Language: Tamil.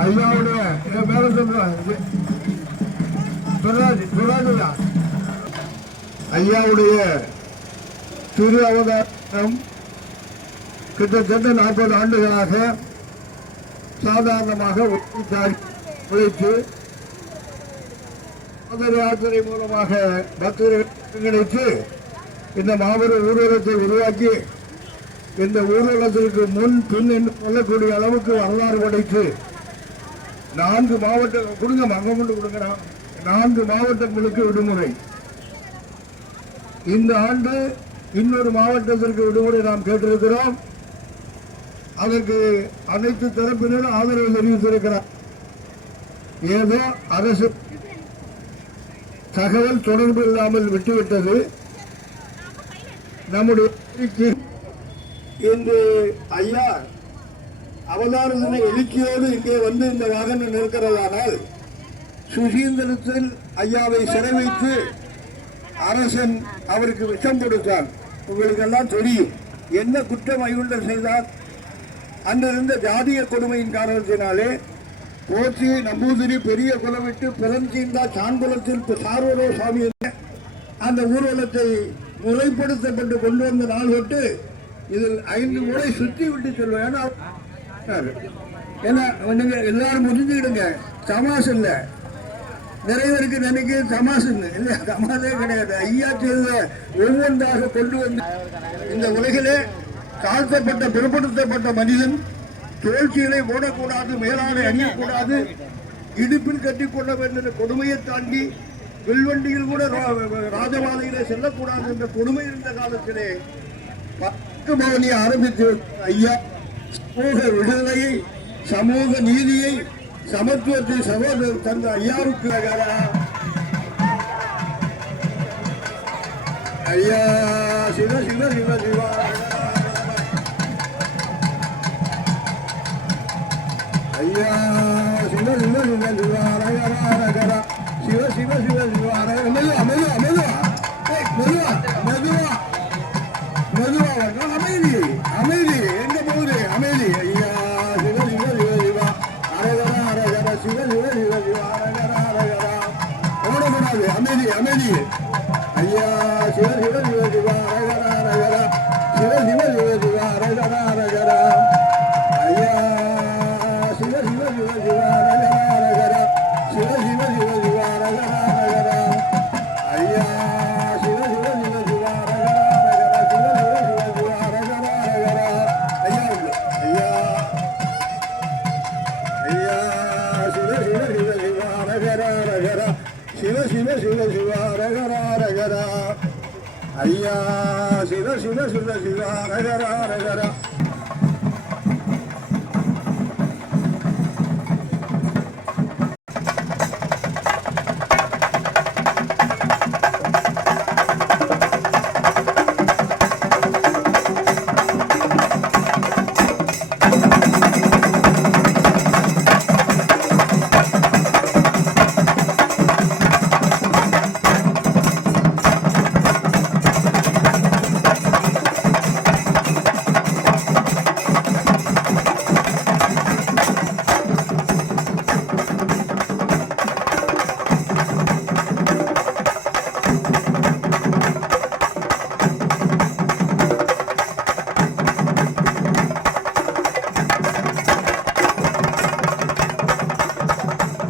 ஐயாவுடைய என் மேல சொல்றேன் ஐயாவுடைய திரு அவதாரம். கிட்டத்தட்ட நாற்பது ஆண்டுகளாக சாதாரணமாக உழைத்து யாத்திரை மூலமாக பக்தர்கள் ஒருங்கிணைத்து இந்த மாபெரும் ஊர்வலத்தை உருவாக்கி இந்த ஊர்வலத்திற்கு முன் பின் என்று சொல்லக்கூடிய அளவுக்கு வரலாறு படைத்து நான்கு மாவட்ட கொடுங்க அங்க கொண்டு கொடுங்க நான்கு மாவட்டங்களுக்கு விடுமுறை. இந்த ஆண்டு இன்னொரு மாவட்டத்திற்கு விடுமுறை நாம் கேட்டிருக்கிறோம். அதற்கு அனைத்து தரப்பினரும் ஆதரவு தெரிவித்திருக்கிறார். ஏதோ அரசு தகவல் தொடர்பு இல்லாமல் விட்டுவிட்டது. நம்முடைய இன்று ஐயா அவதாரத்தினை எழுச்சியோடு இங்கே வந்து இந்த வாகனம் நிற்கிறதானால் சுசீந்திரத்தில் ஐயாவை சிறை வைத்து அரசன் அவருக்கு விஷம் கொடுத்தான். உங்களுக்கு எல்லாம் தெரியும். என்ன குற்றம் ஐகுண்டர் செய்தார்? அன்றிருந்த ஜாதிய கொடுமையின் காரணத்தினாலே போற்றி நம்பூதிரி பெரிய குலவிட்டு பிறந்தீந்தா சான்குளத்தில் சார்வரோ சுவாமி அந்த ஊர்வலத்தை முறைப்படுத்தப்பட்டு கொண்டு வந்த நாள் தொட்டு இதில் ஐந்து முறை சுற்றி விட்டு செல்வேன் ஏன்னா ஏன்னா எல்லாரும் முடிஞ்சுக்கிடுங்க தமாஸ் இல்லை. நிறைய பேருக்கு நினைக்க தமாசு இல்லை. தமாசே கிடையாது. ஐயா செய்த ஒவ்வொன்றாக கொண்டு வந்து இந்த உலகிலே தாழ்த்தப்பட்ட பிற்படுத்தப்பட்ட மனிதன் தோல்ச்சிகளை ஓடக்கூடாது மேலாடை அணியக்கூடாது இடுப்பில் கட்டிக்கொள்ள வேண்டும் என்ற கொடுமையை தாண்டி வில்வண்டியில் கூட ரா- ராஜபாதையிலே செல்லக்கூடாது என்ற கொடுமை இருந்த காலத்திலே பத்து பவனியை ஆரம்பித்து ஐயா சமூக விடுதலையை சமூக நீதியை சமத்துவத்தை சகோதரர் தந்த ஐயாவுக்கு ஐயா சிவ சிவ சிவ சிவா. ஐயா சிவ சிவ சிவ சிவா ரகரா ரகரா சிவ சிவ சிவ சிவா ரகர மெதுவா மெதுவா மெதுவா மெதுவா மெதுவா சிவ சிவ சிவ ரகரா ரகரா ஐயா சிவ சிவ சிவ சிவ ரகரா ரகரா